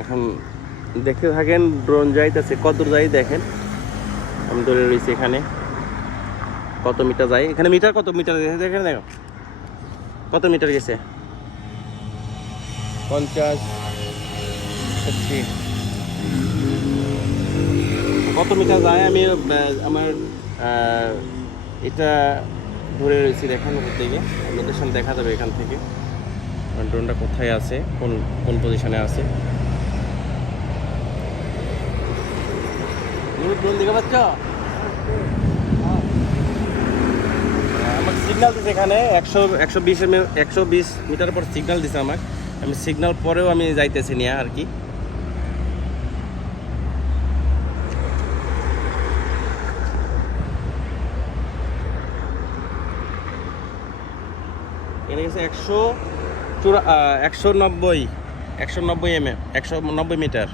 এখন দেখতে থাকেন ড্রোন যাইতেছে, কত যাই দেখেন। আমি ধরে রয়েছি এখানে, কত মিটার যায় এখানে, মিটার কত মিটার দেখেন, দেখো কত মিটার গেছে, 50 60 কত মিটার যায়। আমি আমার এটা ধরে রয়েছি, দেখেন উপর থেকে লোকেশন দেখা যাবে এখান থেকে ড্রোনটা কোথায় আছে, কোন কোন পজিশনে আছে। ড্রোন দেখে পাচ্ছ, আমাকে সিগন্যাল দিচ্ছে এখানে 120 মিটার পর সিগন্যাল দিছে আমাকে। আমি সিগন্যাল পরেও আমি যাইতেছি নিয়ে আর কি। এখানে গেছে 190 190 mm 190 মিটার।